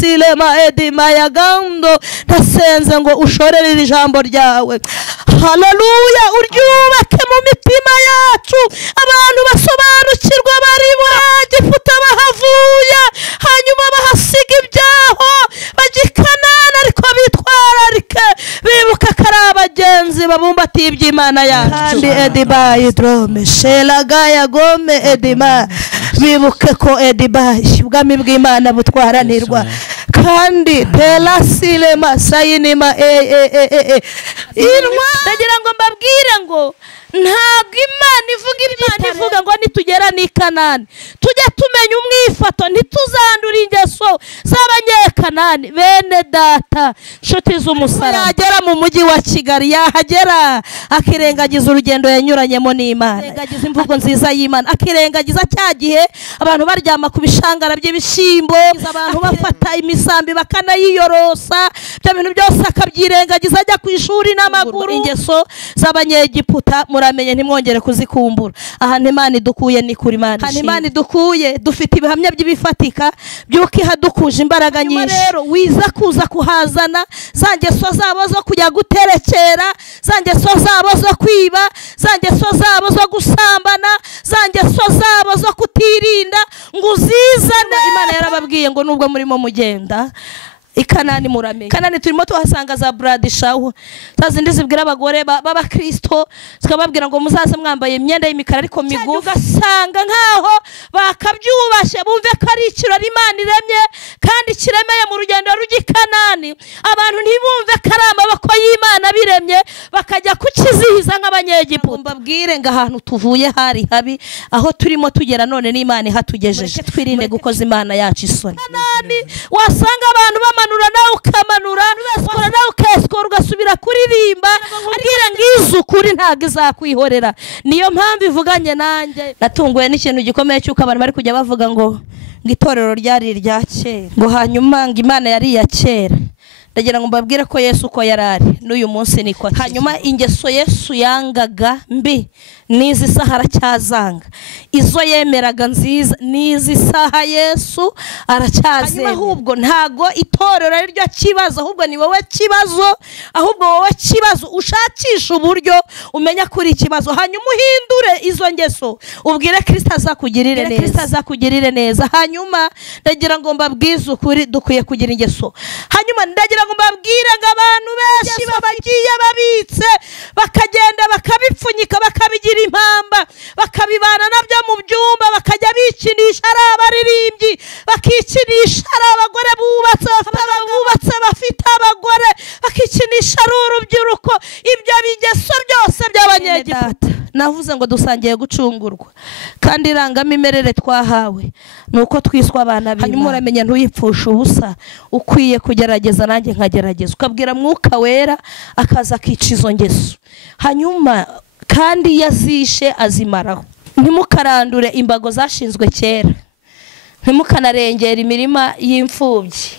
sile maedima yagando ndasenze ngo ushorere ijambo ryawe haleluya uryubake mu mitima yacu abantu basobanukirwa bari Egiputa bahavuye hanyuma bahasiga ibyaho bagikanana ariko bitwararike bibuka kari abagenzi babumbatiye iby'Imana yacu kandi ediba idrome shelagaya gome edima bibuke ko ediba ubwami bw'Imana butwaranirwa kandi telasile masayinima irwa ndagira ngo mbabwire ngo ntabwo Imana ivuga ngo nitugera ni Kanani tujye tumenya umwifato ntituzandura ingeso z'abanyekanani bene data nshuti z'umusaraba yagera mu mujyi wa Kigali yahagera akirengagiza urugendo yanyuranyemo n'Imana akirengagiza imvugo nziza y'Imana akirengagiza cya gihe abantu baryama ku bishangara by'ibishimbo abantu bafata imisambi bakanayiyorosa byo bintu byose akabyirengagiza ajya ku ishuri n'amaguru ingeso z'abanyegiputa muramenye ntimwongere kuzikumbura aha Imana idukuye ni kuri Imana aha Imana idukuye dufite ibihamya by'ibifatika byuko ihadukuje imbaraga nyinshi rero wiza kuza kuhazana za ngeso zabo zo kujya guterekera za ngeso zabo zo kwiba za ngeso zabo zo gusambana za ngeso zabo zo kutirinda ngo uzizane Imana yarababwiye ngo nubwo murimo mugenda Ikanani muramenye Kanani turimo tuhasanga za Bradishaw zazindi zibwira abagore baba Kristo zikababwira ngo muzaze mwambaye imyenda y'imikara ariko migufi ugasanga nkaho bakabyubashe bumve ko ari ikirori Imana iremye kandi kiremeye mu rugendo rw'Ikanani abantu ntibumve ko ari amaboko y'Imana biremye bakajya kukizihiza nk'abanyegiputa mbabwire ngo ahantu tuvuye hari habi aho turimo tugera none n'Imana ihatugejeje twirinde gukoza Imana yacu isoni Kanani wasanga abantu manura nawe ukamanura ukora nawe ukesukora ugasubira kuririmba agira ngo izukuri ntago izakwihorera niyo mpamvu ivuganye nanjye natunguwe n'ikintu gikomeye cy'uko abantu bari kujya bavuga ngo itorero ryari irya kera ngo hanyuma ngo Imana yari iya kera ndagira ngo mbabwire ko Yesu uko yarari n'uyu munsi niko hanyuma ingeso Yesu yangaga mbi nizi sahara cyazanga izo yemeraga nziza nizi saha Yesu aracyazema ahubwo ntago itorero ari ryo kibazo ahubwo ni wowe kibazo ahubwo wowe kibazo ushakisha uburyo umenya kuri ikibazo hanyuma uhindure izo ngeso ubwire Kristo azakugirire neza hanyuma ndagira ngo mbabwize ukuri dukwiye kugira ingeso hanyuma ndagira ngo mbabwire ngo abantu benshi babagiye babitse bakagenda bakabipfunyika bakabigira impamba bakabibana nabyo mu byumba bakajya bikinisha ari abaririmbyi bakikinisha ari abagore bubatse bafite abagore bakikinisha ari urubyiruko ibyo bigeso byose by'abanyegiputa navuze ngo dusangiye gucungurwa kandi irangamimerere twahawe nuko twiswa abana b'Imana hanyuma uramenya ntuyipfusha ubusa ukwiye kugerageza nanjye nkagerageza ukabwira Mwuka Wera akaza akica izo ngeso hanyuma kandi yazishe azimaraho ntimukarandure imbago zashinzwe kera ntimukanarengera imirima y'imfubyi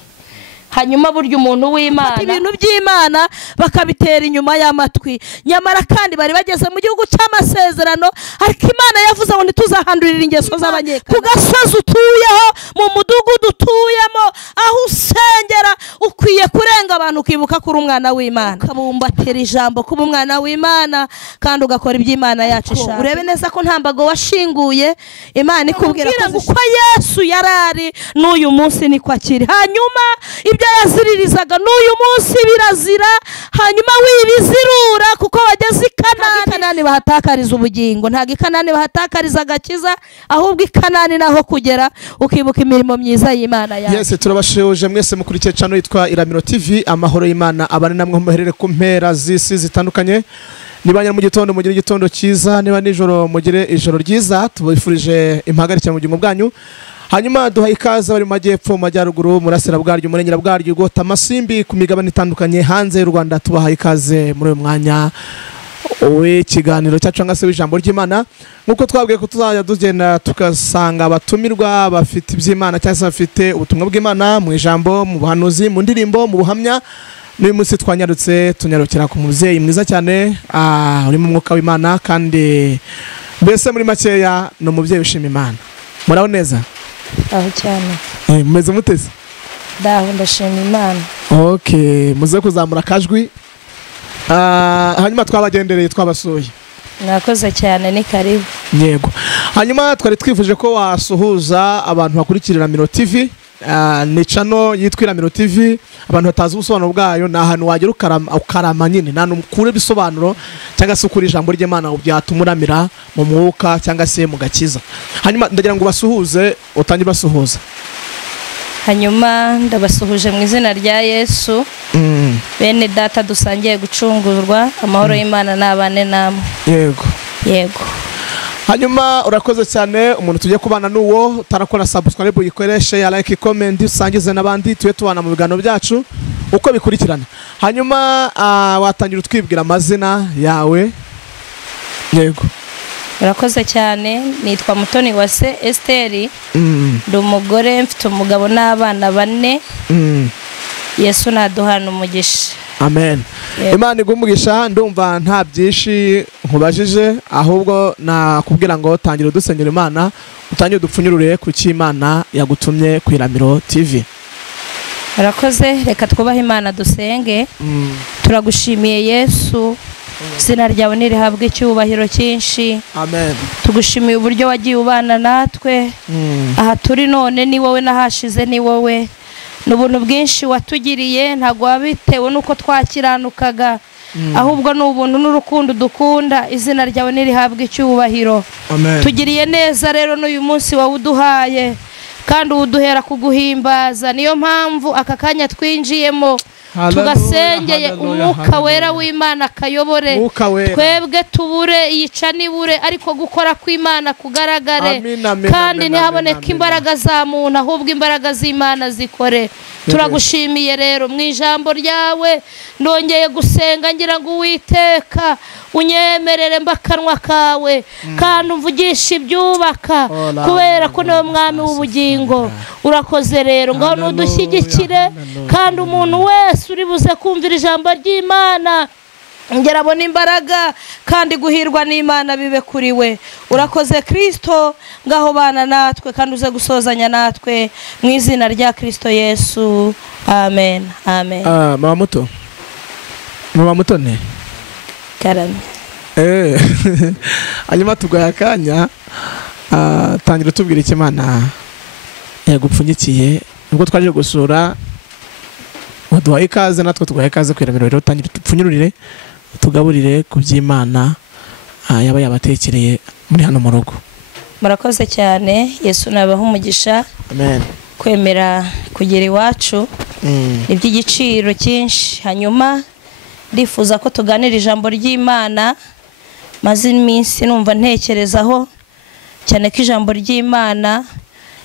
hanyuma burya umuntu w'Imana ibintu by'Imana bakabitera inyuma y'amatwi nyamara kandi bari bageze mu gihugu cy'amasezerano ariko Imana yavuze ngo ntituzahandurira ingeso z'abanyekana ku gasozi utuyeho mu mudugudu utuyemo aho usengera ukwiye kurenga abantu ukibuka kuri umwana w'Imana ukabumbatera ijambo kuba umwana w'Imana kandi ugakora iby'Imana yacu ishaka urebe neza ko nta mbago washinguye Imana ikubwira ko uko Yesu yarari n'uyu munsi niko akiri hanyuma yaziririzaga n'uyu munsi birazira hanyuma wibizirura kuko wageze Ikanani bahatakariza ubugingo ntago Ikanani bahatakariza agakiza ahubwo Ikanani naho kugera ukibuka imirimo myiza y'Imana yawe Yes turabashuje mwese mukurikiye channel yitwa Iramiro TV amahoro y'Imana abane namwe muherere ku mpera z'isi zitandukanye nibanya mu gitondo mugire igitondo cyiza niba nijoro mugire ijoro ryiza tubifurije impagarike mu bugingo bwanyu hanyuma duha ikaze bari mu majyepfo majyaruguru murasira bwaryo murengera bwaryo gota amasimbi ku migabane itandukanye hanze y'u Rwanda tubaha ikaze muri uyu mwanya w'ikiganiro cyacu ngase w'ijambo ry'Imana nkuko twabwiye ko tuzajya tugenda tukasanga abatumirwa bafite iby'Imana cyangwa bafite ubutumwa bw'Imana mu ijambo mu buhanuzi mu ndirimbo mu buhamya n'uyu munsi twanyarutse tunyarukira ku mubyeyi mwiza cyane uri mu mwuka w'Imana kandi mbese muri makeya no mubyeyi ushima Imana muraho neza aho cyane mumeze muteze Ndaho ndashima Imana. Okay, muze kuzamura akajwi. Hanyuma twabagendereye twabasuye. Mwakoze cyane, ni karibu. Yego. Hanyuma twari twifuje ko wasuhuza abantu bakurikira Iramiro TV. Ni channel yitwa Iramiro TV. Abantu batazi ubusobanuro bwayo na ahantu wagera ukarama nyine nta numukure bisobanuro cyangwa se ukuri ijambo ry'Imana byatumuramira mu mwuka cyangwa se mu gakiza. Hanyuma ndagira ngo basuhuze utangi basuhuza. Hanyuma ndabasuhuje mu izina rya Yesu. Bene data dusangiye gucungurwa, amahoro y'Imana n'abane namwe. Yego. Yego. Hanyuma urakoze cyane, umuntu tujye kubana n'uwo tarakora subscribe yikoreshe ya like comment usangize n'abandi tuye tubana mu biganiro byacu uko bikurikirana. Hanyuma watangira utwibwira amazina yawe. Yego. Urakoze cyane, nitwa Mutoniwase Esther. Ndi umugore mfite umugabo n'abana 4. Yesu naduhana umugisha. Amen. Imana igumugisha, ndumva nta byishi nkubajije, ahubwo nakubwira ngo tangira udusengera Imana utangire dupfunyurure ku cy'Imana yagutumye ku Iramiro TV. Urakoze, reka twubahe Imana dusenge. Turagushimiye Yesu, izina ryawe nirihabwe icyubahiro cyinshi. Amen. Tugushimiye uburyo wagiye ubana natwe. Aha turi none ni wowe, nahashize ni wowe. N'ubuntu bwinshi watugiriye, ntago wabitewe nuko twakiranukaga, ahubwo n'ubuntu n'urukundo dukunda. Izina ryawe nirihabwe icyubahiro. Amen. Tugiriye neza rero n'uyu munsi wawuduhaye, kandi uduhera kuguhimbaza. Niyo mpamvu aka kanya twinjiyemo tugasengeye umwuka wera w'Imana kayobore, twebwe tubure yica nibure, ariko gukora kw'Imana kugaragare, kandi ntihaboneka imbaraga za muntu, ahubwo imbaraga z'Imana zikore. Turagushimiye rero mu ijambo ryawe, ndongeye gusenga ngira ngo Uwiteka unyemerere mbakanwa kawe, kandi umvugisha ibyubaka, kubera ko niwe mwami w'ubugingo. Urakoze rero, ngaho nudushyigikire, kandi umuntu wese uri buze kumvira ijambo ry'Imana ngerabona imbaraga, kandi guhirwa n'Imana bibe kuri we. Urakoze Kristo, ngaho bana natwe kandi uze gusozanya natwe mu izina rya Kristo Yesu. Amen. Amen. Mama muto. Mama mutone. Karame. Hanyuma tugaye akanya, tangira tubwira iki Imana yagupfunyikiye. Ubwo twaje gusura waduhaye ikaze, natwe tugaye ikaze ku Iramiro. Rero tangira tupfunyurire tugaburire ku by'Imana yaba yabatekereye muri hano mu rugo. Murakoze cyane, Yesu nabaho umugisha. Amen. Kwemera kugera iwacu iby'igiciro cyinshi. Hanyuma ndifuza ko tuganira ijambo ry'Imana, maze iminsi numva ntekerezaho cyane ko ijambo ry'Imana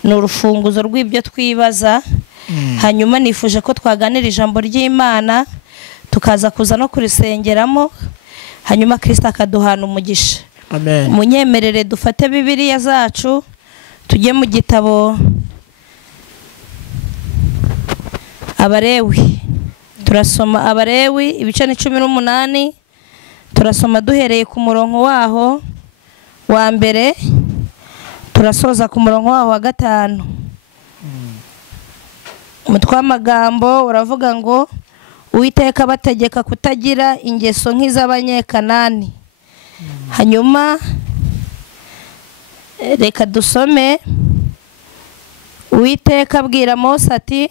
ni urufunguzo rw'ibyo twibaza. Hanyuma nifuje ko twaganira ijambo ry'Imana tukaza kuza no kurisengeramo, hanyuma Kristo akaduhana umugisha. Amen. Munyemerere dufate Bibiliya zacu tujye mu gitabo Abalewi. Turasoma Abalewi ibice 18, turasoma duhereye ku murongo waho wa mbere, turasoza ku murongo waho wa 5. Umutwe w'amagambo uravuga ngo Uwiteka bategeka kutagira ingeso nk'iz'abanyekanani. Hanyuma reka dusome. Uwiteka abwira Mose ati,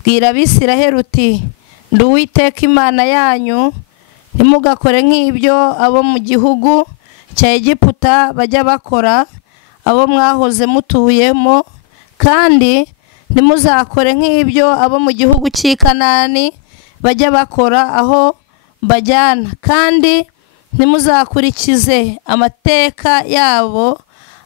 bwira Abisiraheli uti, ndi Uwiteka Imana yanyu, ntimugakore nk'ibyo abo mu gihugu cya Egiputa bajya bakora, abo mwahoze mutuyemo, kandi ntimuzakore nk'ibyo abo mu gihugu cy'i Kanani bajya bakora aho bajyana, kandi ntimuzakurikize amateka yabo.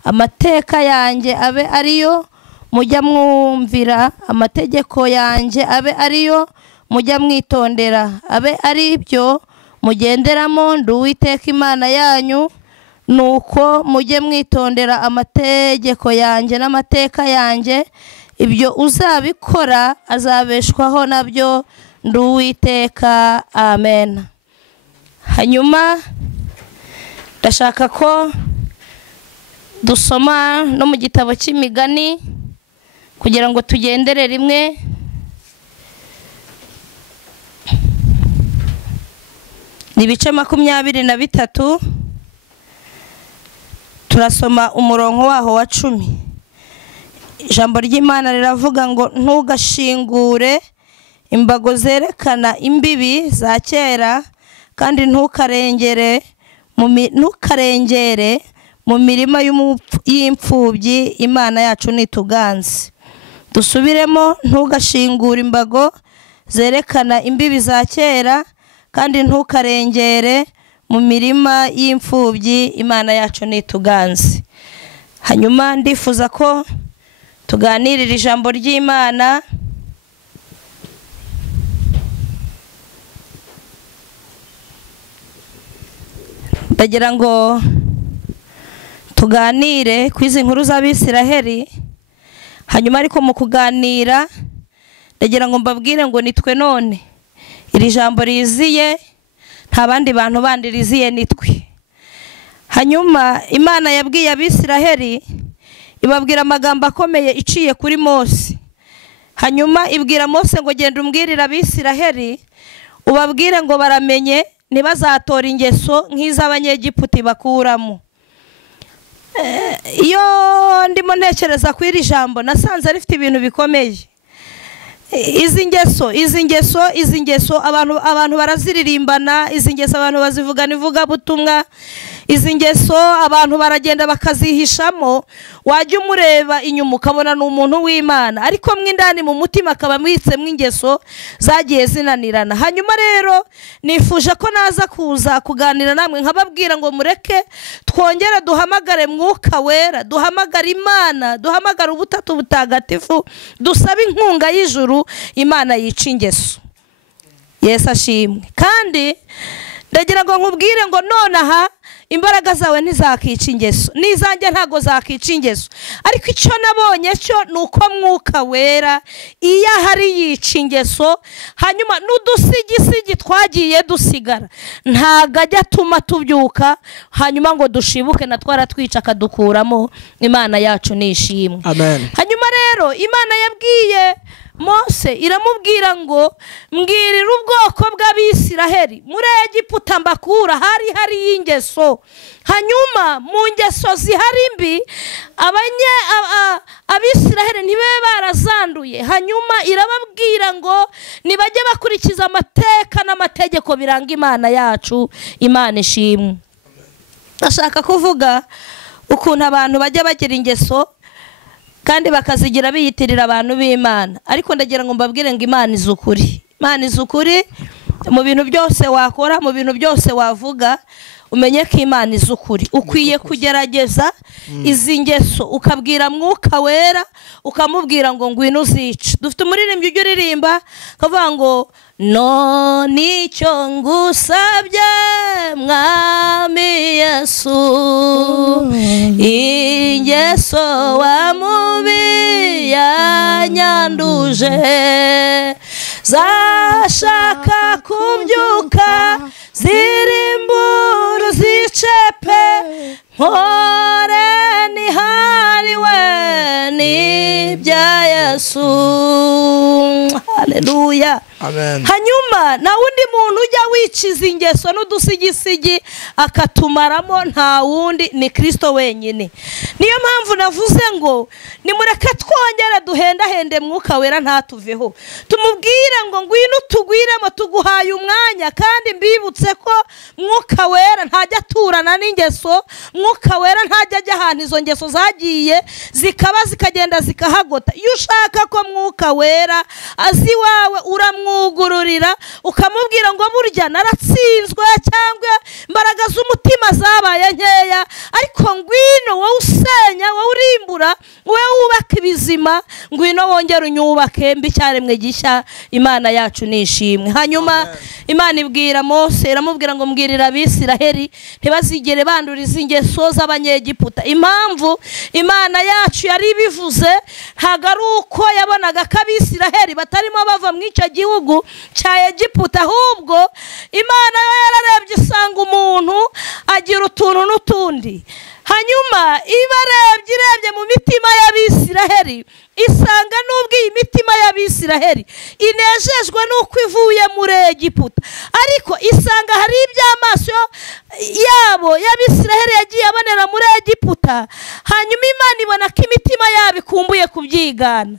Amateka yanjye abe ariyo mujya mwumvira, amategeko yanjye abe ariyo mujya mwitondera, abe ari byo mugenderamo. Ndi Uwiteka Imana yanyu, nuko mujye mwitondera amategeko yanjye n'amateka yanjye. Ibyo uzabikora azabeshwaho nabyo. Ndi Uwiteka. Amen. Hanyuma ndashaka ko dusoma no mu gitabo cy'Imigani kugira ngo tugendere rimwe ni ibice 23 turasoma umurongo waho wa 10. Ijambo ry'Imana riravuga ngo ntugashingure imbago zerekana imbibi za kera kandi ntukarengere mu mirima y'imfubyi Imana yacu nituganze. Dusubiremo, ntugashingure imbago zerekana imbibi za kera kandi ntukarengere mu mirima y'imfubyi Imana yacu nituganze. Hanyuma ndifuza ko tuganirira ijambo ry'Imana. Ndagira ngo tuganire kwizi nkuru z'Abisiraheli. Hanyuma ariko mu kuganira ndagira ngo mbabwire ngo nitwe none iri jambo riziye, nta bandi bantu bandi riziye nitwe. Hanyuma Imana yabwiye Abisiraheli, ibabwira amagambo akomeye iciye kuri Mose. Hanyuma ibwira Mose ngo genda umbwirire Abisiraheli ubabwire ngo baramenye ntibazatora ingeso nk'iz'Abanyegiputa bakuramo. Iyo ndimo ntekereza ku iri jambo nasanze rifite ibintu bikomeye. Izi ngeso abantu baraziririmbana, izi ngeso abantu bazivugana ivugabutumwa, izi ngeso abantu baragenda bakazihishamo, wajya umureba inyuma ukabona n'umuntu w'Imana ariko mwindani mu mutima akaba mwitsemo ingeso zagiye zinanirana. Hanyuma rero nifuje ko naza kuza kuganira namwe nkababwira ngo mureke twongere duhamagare Mwuka Wera, duhamagare Imana, duhamagare ubutatu butagatifu, dusabe inkunga y'ijuru Imana yica ingeso. Yesu ashimwe. Kandi ndagira ngo nkubwire ngo nonaha imbaraga zawe ntizakica ingeso, n'izanjye ntago zakica ingeso, ariko icyo nabonye cyo nuko Mwuka Wera iyo hari yica ingeso. Hanyuma n'udusigisigi twagiye dusigara ntago ajya atuma tubyuka hanyuma ngo dushibuke na twaratwica akadukuramo. Imana yacu nishimwe. Amen. Hanyuma rero Imana yabwiye Mose iramubwira ngo mbwirira ubwoko bw'Abisiraheli muri Egiputa mbakura hari y'ingeso. Hanyuma mu ngeso zihari mbi Abisiraheli ntibabe barazanduye. Hanyuma irababwira ngo nibajye bakurikiza amateka n'amategeko biranga Imana yacu. Imana ishimwe. Ndashaka kuvuga ukuntu abantu bajya bagira ingeso kandi bakazigira biyitirira abantu b'Imana, ariko ndagira ngo mbabwire ngo Imana izukuri. Imana izukuri mu bintu byose wakora, mu bintu byose wavuga, umenye ko Imana izukuri. Ukwiye kugerageza izi ngeso ukabwira Mwuka Wera, ukamubwira ngo ngwino uzice. Dufite umuririmbyi ujya uririmba akavuga ngo none icyo ngusabye Mwami Yesu, ingeso wa mubi yanyanduje, zashaka kubyuka zirimbura zicepe, mpore nihariwe n'ibya Yesu. Haleluya. Amen. Hanyuma na wundi muntu ujya wiciza ingeso n'udusigisigi akatumaramo nta wundi ni Kristo wenyine. Niyo mpamvu navuze ngo nimureke twongere duhendahende Mwuka Wera ntatuveho, tumubwire ngo ngwino tugwiremo, tuguhaye umwanya. Kandi mbibutse ko Mwuka Wera ntajya aturana n'ingeso, Mwuka Wera ntajya ajya ahantu izo ngeso zagiye zikagenda zikahagota. Iyo ushaka ko Mwuka Wera azi wawe uramwugururira ukamubwira ngo burya naratsinzwe cyangwa imbaraga z'umutima zabaye nkeya, ariko ngwino wowe usenya, wowe urimbura, wowe wubaka ibizima, ngwino wongere unyubake mbi cyaremwe gishya. Imana yacu nishimwe. Hanyuma Imana ibwira Mose iramubwira ngo mbwirira Abisiraheli ntibazigere banduriza ingeso z'Abanyegiputa. Impamvu Imana yacu yari ibivuze ntago ari uko yabonaga ko Abisiraheli batarimo bava mu icyo gihugu cya Egiputa, ahubwo Imana yo yararebye isanga umuntu agira utuntu n'utundi. Hanyuma irebye mu mitima y'Abisiraheli isanga n'ubwo iyi mitima y'Abisiraheli inejejwe n'uko ivuye muri Egiputa, ariko isanga hari iby'amaso yabo y'Abisiraheli yagiye abonera muri Egiputa. Hanyuma Imana ibona ko imitima yabo ikumbuye kubyigana,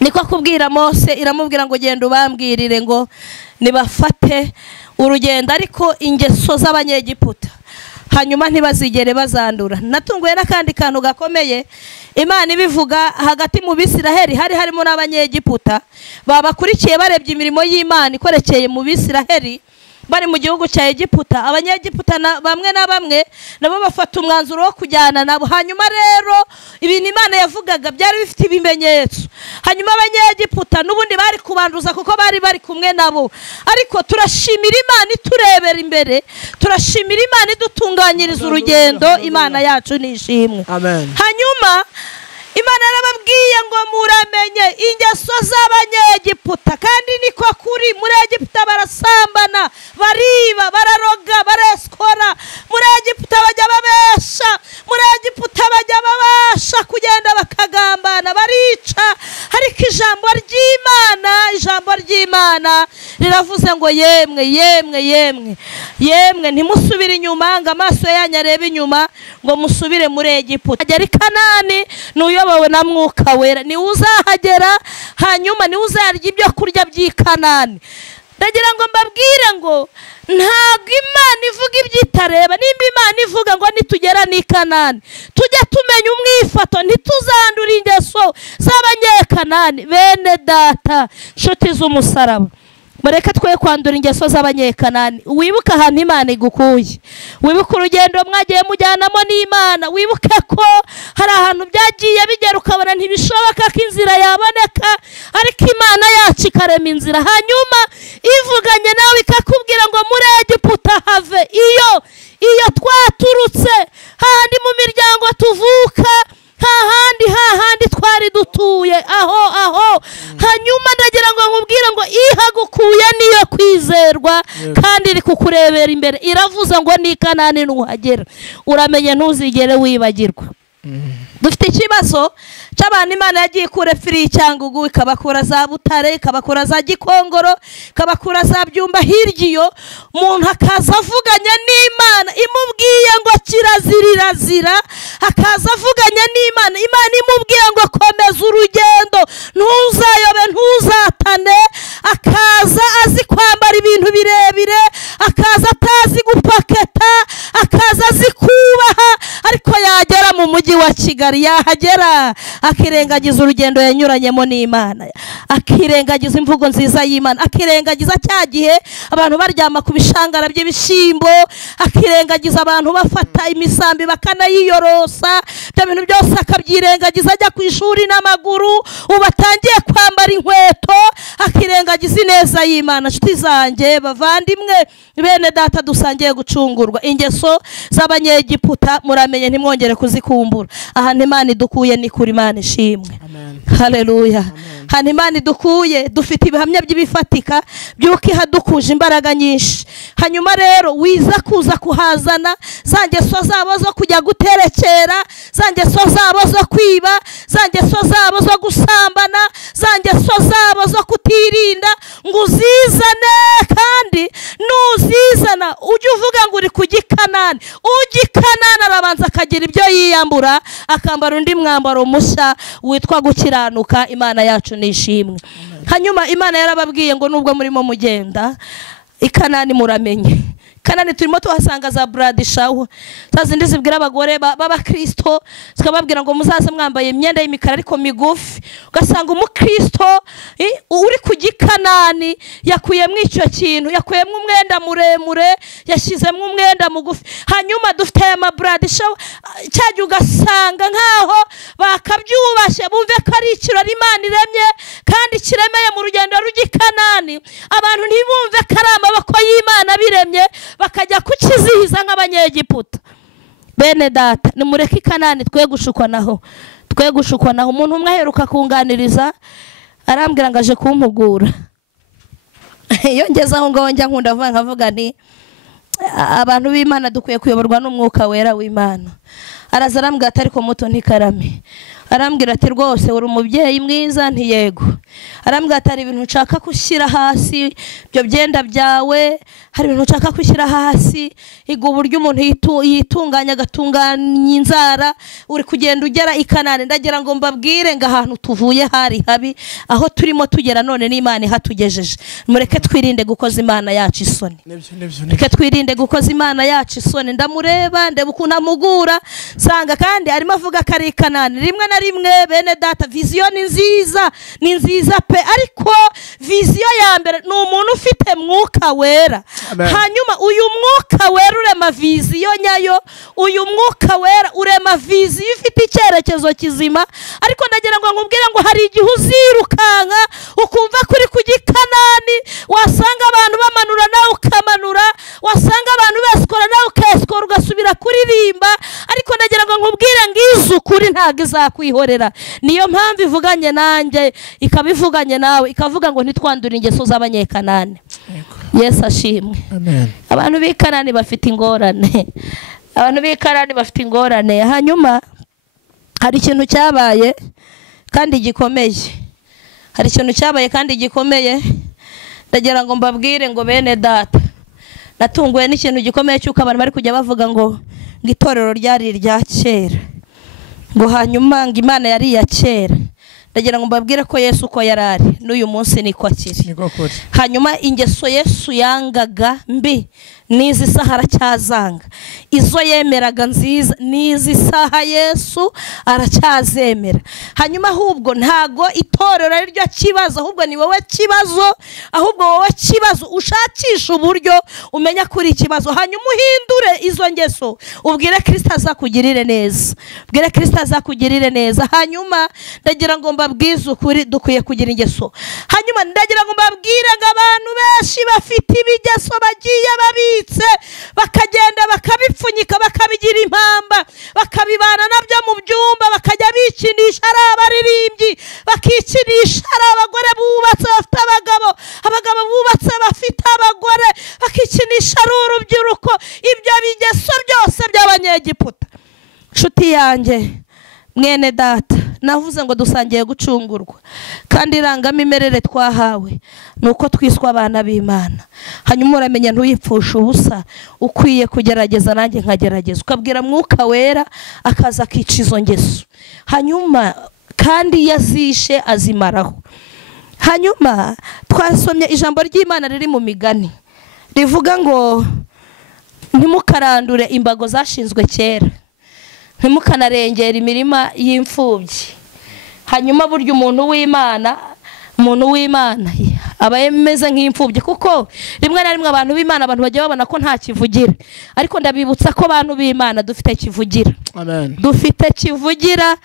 niko kubwira Mose, iramubwira ngo genda ubambwirire ngo nibafate urugendo ariko ingeso z'Abanyegiputa, hanyuma ntibazigere bazandura. Natunguye n'akandi kantu gakomeye Imana ibivuga hagati mu Bisiraheli hari harimo n'Abanyegiputa babakurikiye barebye imirimo y'Imana ikorekeye mu Bisiraheli bari mu gihugu cya Egiputa. Abanyegiputa bamwe na bamwe nabo bafata umwanzuro wo kujyana nabo. Hanyuma rero ibintu Imana yavugaga byari bifite ibimenyetso. Hanyuma Abanyegiputa n'ubundi bari kubanduza kuko bari kumwe nabo, ariko turashimira Imana iturebera imbere, turashimira Imana idutunganyiriza urugendo. Imana yacu nishimwe. Amen. Hanyuma Imana yarababwiye ngo muramenye ingeso z'Abanyegiputa, kandi niko kuri. Muri Egiputa barasambana, bariba, bararoga, bareskora. Muri Egiputa bajya babesha, muri Egiputa bajya babasha kugenda bakagambana, barica. Ariko ijambo ry'Imana riravuze ngo yemwe ntimusubire inyuma ngo amaso yanyu arebe inyuma, ngo musubire muri Egiputa. Agera i Kanani n'uyobowe na Mwuka Wera, ni uzahagera, hanyuma ni uzarya ibyo kurya by'i Kanani. Ndagira ngo mbabwire ngo ntabwo Imana ivuga ibyitareba. Nimba Imana ivuga ngo nitugera n'i Kanani tujye tumenya umwifato, ntituzandure ingeso z'Abanyekanani. Bene data, nshuti z'umusaraba, mureke twe kwandura ingeso z'Abanyekanani. Wibuke ahantu Imana igukuye, wibuke urugendo mwagiye mujyanamo n'Imana, wibuke ko hari ahantu byagiye bigera ukabona ntibishoboka ko inzira yaboneka, ariko Imana yacu ikarema inzira. Hanyuma ivuganye nawe ikakubwira ngo muri Egiputa have. Iyo twaturutse hahandi mu miryango tuvuka, hahandi twari dutuye aho. Hanyuma ndagira ngo nkubwire ngo ihagukuye niyo kwizerwa, kandi iri kukurebera imbere. Iravuze ngo n'i Kanani nuhagera uramenye ntuzigere wibagirwa. Dufite ikibazo cy'abantu Imana yagiye kure firi Cyangugu, ikabakura za Butare, ikabakura za Gikongoro, ikabakura za Byumba. Hirya iyo umuntu akaza avuganya n'Imana imubwiye ngo kirazira, akaza avuganya n'Imana, Imana imubwiye ngo komeza urugendo, ntuzayobe, ntuzatane. Akaza azi kwambara ibintu birebire, akaza atazi gupaketa, akaza azi kubaha, ariko yagera mu mujyi wa Kigali, yahagera akirengagiza urugendo yanyuranyemo n'Imana, akirengagiza imvugo nziza y'Imana, akirengagiza cya gihe abantu baryama ku bishangara by'ibishyimbo, akirengagiza abantu bafata imisambi bakanayiyorosa. Ibyo bintu byose akabyirengagiza, ajya ku ishuri n'amaguru, ubu atangiye kwambara inkweto, akirengagiza ineza y'Imana. Nshuti zanjye, bavandimwe, bene data, dusangiye gucungurwa. Ingeso z'Abanyegiputa muramenye ntimwongere kuzikumbura. Ahantu Imana idukuye ni kuri Imana ishimwe. Haleluya. Hano Imana idukuye dufite ibihamya by'ibifatika by'uko ihadukuje imbaraga nyinshi. Hanyuma rero wiza kuza kuhazana za ngeso zabo zo kujya guterekera, za ngeso zabo zo kwiba, za ngeso zabo zo gusambana, za ngeso zabo zo kutirinda, ngo uzizane. Kandi nuzizana ujye uvuga ngo uri kujya i Kanani. Ujya i Kanani arabanza akagira ibyo yiyambura, akambara undi mwambaro mushya witwa gukiranuka. Imana yacu nishimwe. Hanyuma Imana yarababwiye ngo nubwo murimo mugenda i Kanani muramenye. Kanani turimo tuhasanga za Bradishaw, zazindi zibwira abagore b'Abakristo, zikababwira ngo muzaze mwambaye imyenda y'imikara ariko migufi. Ugasanga umukristo uri kujya i Kanani yakuyemo icyo kintu, yakuyemo umwenda muremure, yashyizemo umwenda mugufi. Hanyuma dufite aya Bradishaw, cyajya ugasanga nkaho bakabyubashye, bumve ko ari ikirori Imana iremye kandi kiremeye mu rugendo rujya i Kanani. Abantu ntibumve ko ari amaboko y'Imana biremye, bakajya kukizihiza nk'Abanyegiputa. Bene data, nimureke i Kanani twe gushukanaho. Umuntu umwe aheruka kunganiriza arambwira ngo aje kumpugura. iyo ngeze aho ngaho njya nkunda nkavuga nti abantu b'Imana dukwiye kuyoborwa n'umwuka wera w'Imana. Araza arambwira ati ariko muto ntikarame, arambwira ati rwose uri umubyeyi mwiza ntiyego, arambwira ati hari ibintu nshaka gushyira hasi, byo byenda byawe hari ibintu nshaka gushyira hasi, iga uburyo umuntu yitunganya agatunganya inzara, uri kugenda ugera i Kanani. Ndagira ngo mbabwire ngo ahantu tuvuye hari habi, aho turimo tugera none n'Imana ihatugejeje. Mureke twirinde gukoza Imana yacu isoni, mureke twirinde gukoza Imana yacu isoni. Ndamureba ndeba ukuntu amugura sanga kandi arimo avuga ko ari Kanani. Rimwe na rimwe bene data viziyo ni nziza pe, ariko viziyo ya mbere ni umuntu ufite mwuka wera. Hanyuma uyu mwuka wera urema viziyo nyayo, uyu mwuka wera urema viziyo ifite icyerekezo kizima. Ariko ndagira ngo nkubwire ngo hari igihe uzirukanka ukumva kuri ku Gikanani, wasanga abantu bamanura nawe ukamanura, wasanga abantu besikora nawe ukesikora, ugasubira kuririmba. Ariko ndagira ngo nkubwire ngo izukuri ntabwo izakwihorera. Niyo mpamvu ivuganye nanjye ikabivuganye nawe ikavuga ngo ntitwandure ingeso z'abanyekanani. Yesu ashimwe. Amen. Abantu b'i Kanani bafite ingorane, abantu b'i Kanani bafite ingorane. Hanyuma hari ikintu cyabaye kandi gikomeye, hari ikintu cyabaye kandi gikomeye. Ndagira ngo mbabwire ngo bene data, natunguwe n'ikintu gikomeye cy'uko abantu bari kujya bavuga ngo itorero ryari irya kera, ngo hanyuma ngo Imana yari iya kera. Ndagira ngo mbabwire ko Yesu uko yarari n'uyu munsi niko akiri. Hanyuma ingeso Yesu yangaga mbi nizi saha aracyazanga, izo yemeraga nziza nizi saha Yesu aracyazemera. Hanyuma ahubwo ntago itorero ari ryo kibazo, ahubwo ni wowe kibazo, ahubwo wowe kibazo ushakisha uburyo umenya kuri ikibazo. Hanyuma uhindure izo ngeso, ubwire Kristo azakugirire neza, ubwire Kristo azakugirire neza. Hanyuma ndagira ngo mbabwize ukuri, dukwiye kugira ingeso. Hanyuma ndagira ngo mbabwire ngo abantu benshi bafite ibigeso bagiye babitse, bakagenda bakabipfunyika, bakabigira impamba, bakabibana nabyo mu byumba, bakajya bikinisha ari abaririmbyi, bakikinisha ari abagore bubatse bafite abagabo, abagabo bubatse bafite abagore, bakikinisha ari urubyiruko. Ibyo bigeso byose by'abanyegiputa. Nshuti yanjye, mwene data, navuze ngo dusangiye gucungurwa, kandi irangamimerere twahawe nuko twiswa abana b'Imana. Hanyuma uramenya ntuyipfusha ubusa, ukwiye kugerageza nanjye nkagerageza, ukabwira mwuka wera akaza akica izo ngeso. Hanyuma kandi yazishe azimaraho. Hanyuma twasomye ijambo ry'Imana riri mu Migani rivuga ngo ntimukarandure imbago zashinzwe kera, ntimukanarengera imirima y'imfubyi. Hanyuma burya umuntu w'Imana aba yemeze nk'imfubyi, kuko rimwe na rimwe abantu b'Imana abantu bajya babona ko nta kivugira, ariko ndabibutsa ko abantu b'Imana dufite kivugira. Amen. Dufite kivugira.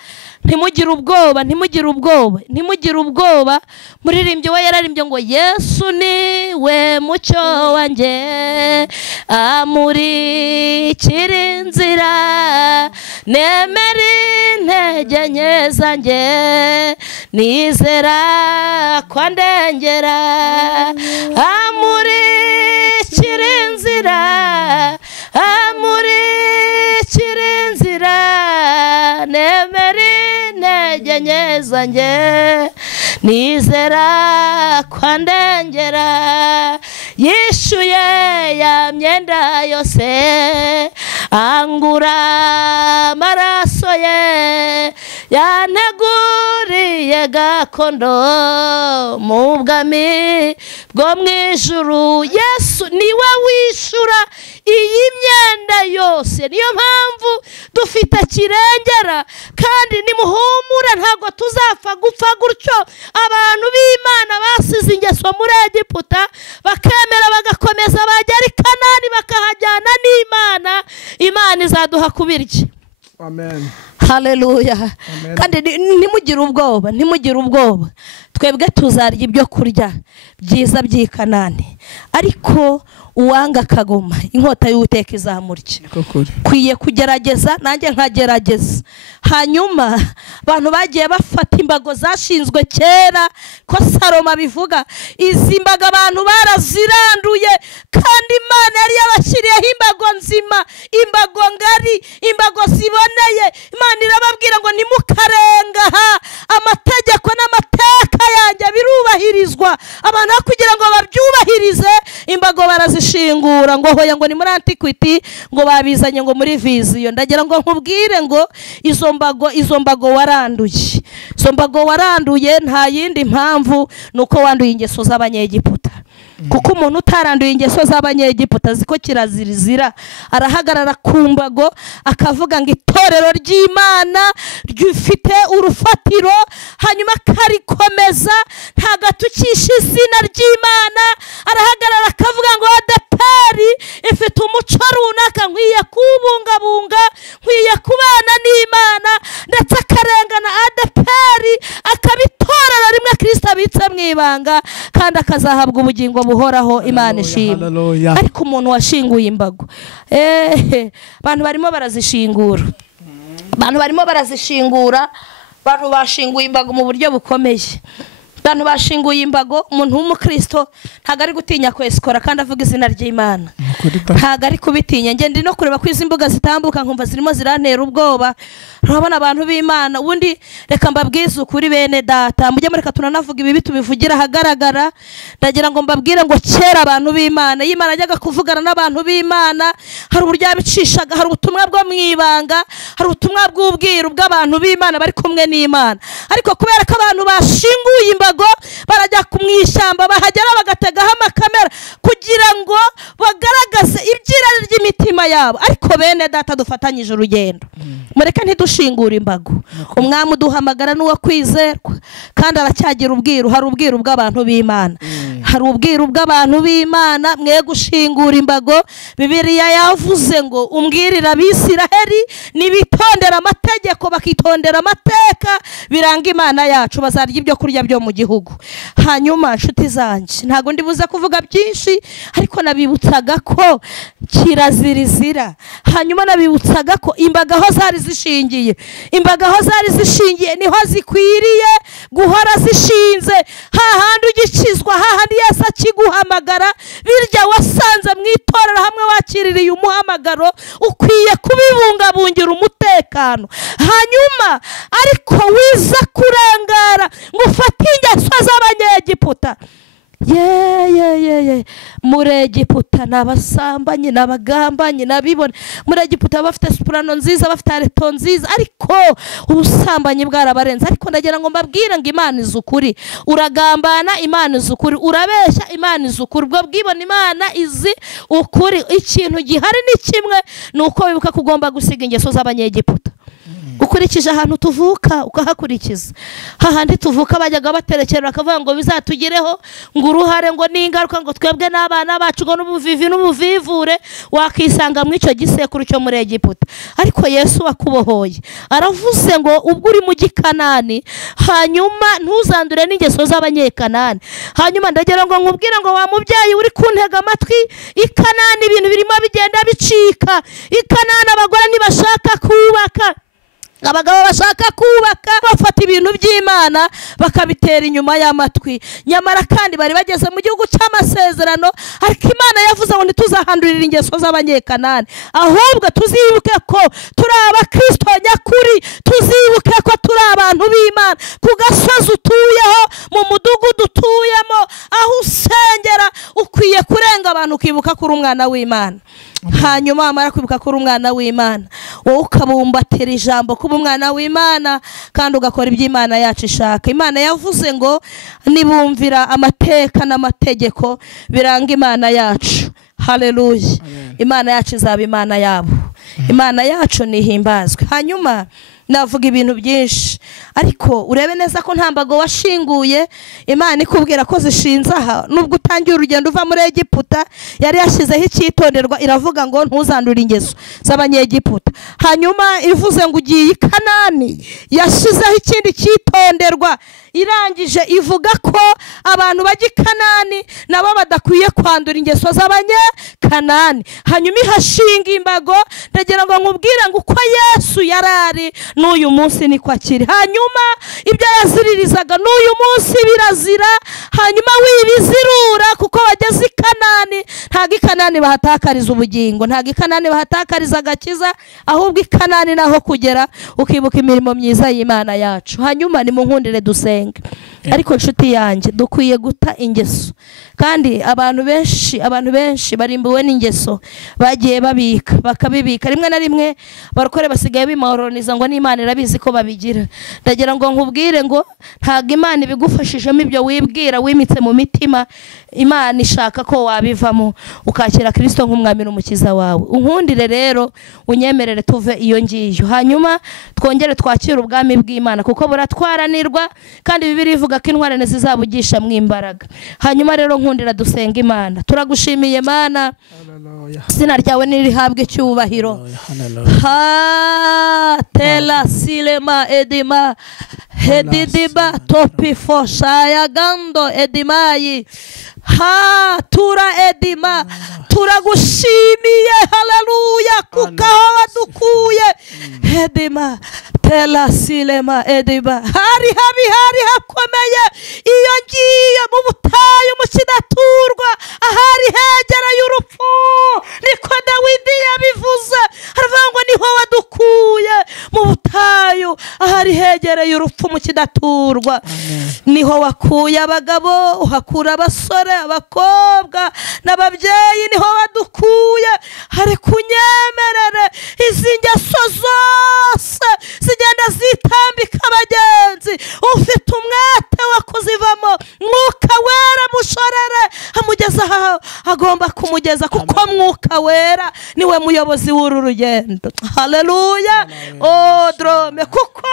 Ntimugire ubwoba, ntimugire ubwoba, ntimugire ubwoba. Muririmbyi we yararimbye ngo Yesu ni we mucyo wanjye, amurikira inzira, nemera intege nke zanjye, nizera ko andengera. Amurikira inzira, amurikira inzira, nemera intege nke zanjye, nizera ko andengera. Yishuye ya myenda yose, angura amaraso ye, yanteguriye gakondo mu bwami bwo mu ijuru. Yesu niwe wishura iyi myenda yose. Niyo mpamvu dufite kirengera, kandi nimuhumure ntabwo tuzapfa gupfa gutyo. Abantu b'Imana basize ingeso muri Egiputa, bakemera bagakomeza, bagera i Kanani bakahajyana n'Imana. Imana izaduha kubirya. Amen. Haleluya. Kandi ntimugire ubwoba, ntimugire ubwoba. twebwe tuzarya ibyo kurya byiza by'i Kanani, ariko uwanga akagoma inkota y'Uwiteka izamurya. Kwiye kugerageza, nanjye nkagerageza. Hanyuma abantu bagiye bafata imbago zashinzwe kera, ko Salomo abivuga, izi mbago abantu baraziranduye, kandi Imana yari yabashyiriyeho imbago nzima, imbago ngari, imbago ziboneye. Imana irababwira ngo ntimukarenga amategeko n'amateka yanjye birubahirizwa. Abantu kugira ngo babyubahirize, imbago barazishingura ngo hoya ngo ni muri antiquity, ngo babizanye ngo muri vision. Ndagira ngo nkubwire ngo izo mbago waranduye, izo mbago waranduye nta yindi mpamvu nuko wanduye ingeso z'Abanyegiputa. Kuko umuntu utaranduye ingeso z'Abanyegiputa ziko kirazirizira, arahagarara ku mbago akavuga ngo itorero ry'Imana ryufite urufatiro, hanyuma karikomeza ntagatukisha izina ry'Imana. Arahagarara akavuga ngo adeperi ifite umuco runaka, nkwiye kubungabunga, nkwiye kubana n'Imana, ndetse akarengana adeperi akabitorera rimwe Kristo abitse mu ibanga, kandi akazahabwa ubugingo buhoraho. Imana ishimwe. Ariko umuntu washinguye imbago, abantu barimo barazishingura, abantu barimo barazishingura, abantu bashinguye imbago mu buryo bukomeye. Abantu bashinguye imbago, umuntu w'umukristo ntago ari gutinya kwesikora kandi avuga izina ry'Imana, ntago ari kubitinya. Nge ndi no kureba ko izi mbuga zitambuka nkumva zirimo zirantera ubwoba. Urabona abantu b'Imana, ubundi reka mbabwize ukuri bene data, mujye mureka tunanavuga ibi tubivugira ahagaragara. Ndagira ngo mbabwire ngo kera abantu b'Imana, y'Imana ajyaga kuvugana n'abantu b'Imana, hari uburyo yabicishaga, hari ubutumwa bwo mwibanga, hari ubutumwa bw'ubwiru bw'abantu b'Imana bari kumwe n'Imana. Ariko kubera ko abantu bashinguye imbago, barajya kumwishyamba, bahagera bagategaho amakamera kugira ngo bagaragaze ibyirari ry'imitima yabo. Ariko bene data dufatanyije urugendo, mureke ntidushingure imbago. Umwami uduhamagara n'uwo kwizerwa, kandi aracyagira ubwiru. Hari ubwiru bw'abantu b'Imana, hari ubwiru bw'abantu b'Imana. Mwe gushingura imbago, Bibiliya yavuze ngo umbwirira Abisiraheli nibitondera amategeko, bakitondera amateka biranga Imana yacu, bazarya ibyo kurya byo mu gihugu. Hanyuma nshuti zanjye, ntago ndibuze kuvuga byinshi, ariko nabibutsaga ko kirazirizira. Hanyuma nabibutsaga ko imbaga aho zari zishingiye, imbaga aho zari zishingiye niho zikwiriye guhora zishinze. Hahandi ugikizwa, hahandi Yesu akiguhamagara, birya wasanze mu itorero hamwe wakiririye umuhamagaro, ukwiye kubibungabungira umutekano. Hanyuma ariko wiza kurangara ngo ufate ingeso z'Abanyegiputa. Muri Egiputa n'abasambanyi, n'abagambanyi, n'abibone. Muri Egiputa bafite soprano nziza, bafite areto nziza, ariko ubusambanyi bwarabarenze. Ariko ndagira ngo mbabwire ngo Imana izi ukuri. Uragambana, Imana izi ukuri. Urabeshya, Imana izi ukuri. Ubwo bwibone, Imana izi ukuri. Ikintu gihari ni kimwe, nuko wibuka kugomba gusiga ingeso z'Abanyegiputa. Ukurikije ahantu tuvuka ukahakurikiza. Hahandi tuvuka bajyaga baterekera bakavuga ngo bizatugireho ngo uruhare, ngo n'ingaruka, ngo twebwe n'abana bacu, ngo n'ubuvivi n'ubuvivure, wakisanga mu icyo gisekuru cyo muri Egiputa. Ariko Yesu wakubohoye aravuze ngo ubwo uri mu Gikanani, hanyuma ntuzandure n'ingeso z'Abanyekanani. Hanyuma ndagira ngo nkubwire ngo wa mubyeyi uri kuntega amatwi, i Kanani ibintu birimo bigenda bicika. I Kanani abagore ntibashaka kubaka, abagabo bashaka kubaka, bafata ibintu by'Imana bakabitera inyuma y'amatwi. Nyamara kandi bari bageze mu gihugu cy'amasezerano, ariko Imana yavuze ngo ntituzahandurira ingeso z'Abanyekanani, ahubwo tuzibuke ko turi Abakristo nyakuri, tuzibuke ko turi abantu b'Imana. Ku gasozi utuyeho, mu mudugudu utuyemo, aho usengera, ukwiye kurenga abantu ukibuka ko uri umwana w'Imana. Hanyuma amara kwibuka ko uri umwana w'Imana, wowe ukabumbatira ijambo kuba umwana w'Imana, kandi ugakora iby'Imana yacu ishaka. Imana yavuze ngo nibumvira amateka n'amategeko biranga Imana yacu. Haleluya. Imana yacu izaba Imana yabo. Imana yacu nihimbazwe. Hanyuma navuga ibintu byinshi, ariko urebe neza ko nta mbago washinguye. Imana ikubwira ko zishinze aha. Nubwo utangiye urugendo uva muri Egiputa, yari yashyizeho icyitonderwa, iravuga ngo ntuzandure ingeso z'Abanyegiputa. Hanyuma ivuze ngo ugiye i Kanani, yashyizeho ikindi cyitonderwa, irangije ivuga ko abantu bajya i Kanani nabo badakwiye kwandura ingeso z'abanyekanani. hanyuma ihashinga imbago. ndagira ngo nkubwire ngo uko Yesu yarari n'uyu munsi niko akiri. hanyuma ibyo yaziririzaga n'uyu munsi birazira. hanyuma wibizirura kuko wageze i Kanani. ntabwo i Kanani bahatakariza ubugingo, ntabwo i Kanani bahatakariza agakiza, ahubwo i Kanani naho kugera ukibuka imirimo myiza y'Imana yacu. hanyuma nimunkundire dusenge. ariko nshuti yanjye dukwiye guta ingeso, kandi abantu benshi barimbuwe n'ingeso bagiye babika bakabibika. rimwe na rimwe barokore basigaye bimoroniza ngo n'Imana irabizi ko babigira. ndagira ngo nkubwire ngo ntabwo Imana ibigufashijemo ibyo wibwira wimitse mu mitima. Imana ishaka ko wabivamo ukakira Kristo nk'umwami n'umukiza wawe. unkundire rero unyemerere tuve iyo ngiyo, hanyuma twongere twakire ubwami bw'Imana kuko buratwaranirwa, kandi Bibiliya ivuga ko intwarane zizabugisha mw'imbaraga. hanyuma rero nkundira dusenga Imana. turagushimiye Mana, izina ryawe nirihabwe icyubahiro. Tela silema edima hedidiba topi foshaya gando edimayi tura edima. turagushimiye haleluya kuko wadukuye edima tela silema ediba. hari hakomeye iyo ngiye mu butayu mu kidaturwa, ahari hegereye urupfu. niko Dawidi yabivuze, aravuga ngo niho wadukuye mu butayu ahari hegereye urupfu mu kidaturwa. niho wakuye abagabo, uhakura abasore, abakobwa n'ababyeyi, niho wadukuye. hari kunyemerere izi ngeso zose zigenda zitambika abagenzi, ufite umwete wo kuzivamo. Mwuka Wera mushorere amugeza aho agomba kumugeza, kuko Mwuka Wera niwe muyobozi w'uru rugendo. haleluya. drome kuko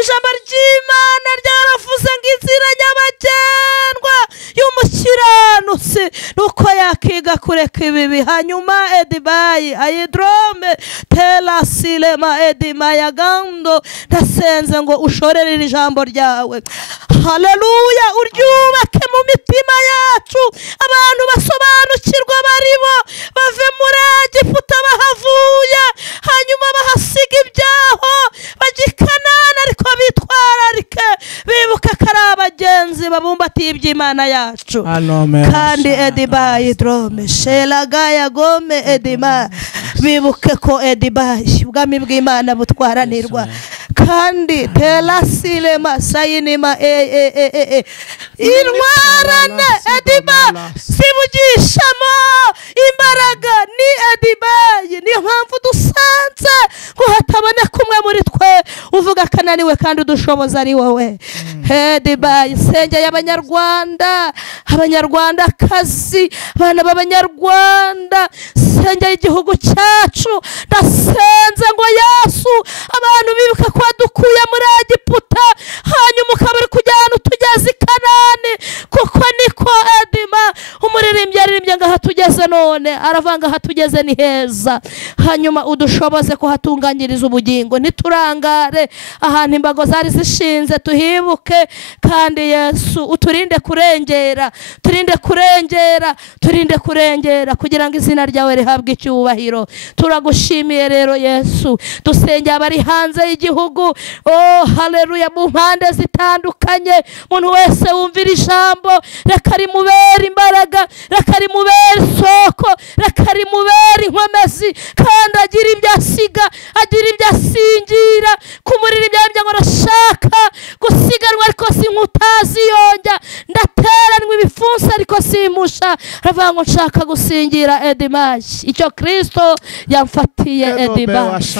ijambo ry'Imana ryaravuze ngo inzira nyabagendwa y'umukiranutsi nuko yakiga kureka ibibi. hanyuma edibayi ayidrome tela silema edima yagando. ndasenze ngo ushorere iri jambo ryawe, haleluya, uryubake mu mitima yacu. abantu basobanukirwa baribo bave muri Egiputa bahavuye, hanyuma bahasiga ibyaho bajya i Kanani, ariko bitwararike bibuka ko ari abagenzi babumbatiye iby'Imana yacu. kandi edibayi drome shelagaya gome edima, bibuke ko edibayi ubwami bw'Imana butwaranirwa. kandi telasile masayinima intwarane ediba zibugishamo imbaraga ni edibayi. niyo mpamvu dusanze ngo hataboneka umwe muri twe uvuga kananiwe kandi udushoboza ari wowe. edibayi nsengeye abanyarwanda, abanyarwandakazi, abana b'abanyarwanda, nsengeye igihugu cyacu. ndasenze ngo Yesu abantu bibuka ko wadukuye muri Egiputa, hanyuma ukaba uri kujyana utugeze i Kanani, kuko niko edima umuririmbyi yaririmbye ngo ahatugeze none, aravanga ahatugeze ni heza. hanyuma udushoboze kuhatunganyiriza ubugingo, ntiturangare ahantu imbago zari zishinze, tuhibuke. kandi Yesu uturinde kurengera, turinde kurengera kugira ngo izina ryawe rihabwe icyubahiro. turagushimiye rero Yesu. dusengera abari hanze y'igihugu, haleluya, mu mpande zitandukanye. umuntu wese wumvira ijambo reka rimubera imbaraga, reka rimubera isoko, reka rimubera inkomezi, kandi agira ibyo asiga, agira ibyo asingira. kumurira ibyo ngo arashaka gusiganwa ariko sinkutaziyonja, ndateranwa ibipfunsi ariko simusha. aravuga ngo nshaka gusingira edimashi icyo Kristo yamfatiye edimashi.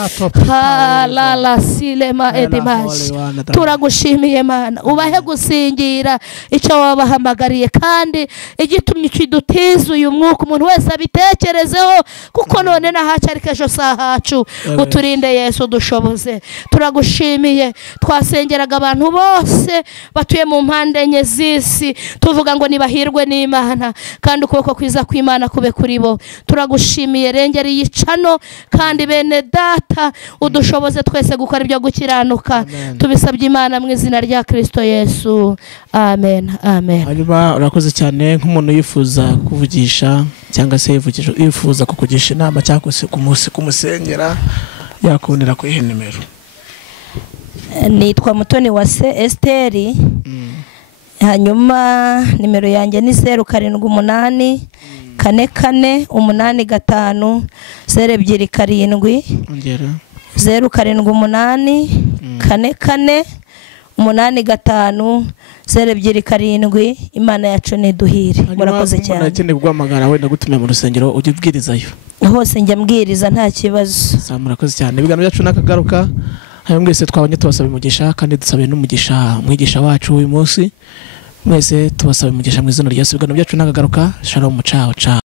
halala silema edimashi. turagushimiye Mana, ubahe gusingira icyo wabahamagariye, kandi igituma icyatumye dutiza uyu mwuka umuntu wese abitekerezeho kuko none nahacu ariko ejo saha hacu uturinde Yesu dushoboze turagushimiye twasengeraga abantu bose batuye mu mpande enye z'isi tuvuga ngo nibahirwe n'Imana kandi ukuboko kwiza kw'Imana kube kuri bo turagushimiye rengera yicano kandi bene data udushoboze twese gukora ibyo gukiranuka tubisabye Imana mu izina rya Kristo Yesu amen amen. Hanyuma urakoze cyane nk'umuntu yifuza kuvugisha cyangwa se yifuza kukugisha inama cyangwa se kumusengera yakubonera ku nimero. Nitwa Mutoniwase Esther hanyuma nimero yanjye ni 078 44 85 027 ongera 078 44 85 027 Imana yacu niduhire. Murakoze cyane. Nakeneye kugwamagara wenda gutumya mu rusengero ujye ubwirizayo hose njya mbwiriza nta kibazo. Murakoze cyane. Ibiganiro byacu nakagaruka hayo mwese twabanye tubasaba umugisha kandi dusabe n'umugisha mwigisha wacu uyu munsi mwese tubasaba umugisha mu izina rya Yesu. Ibiganiro byacu nakagaruka shalom ciao ciao.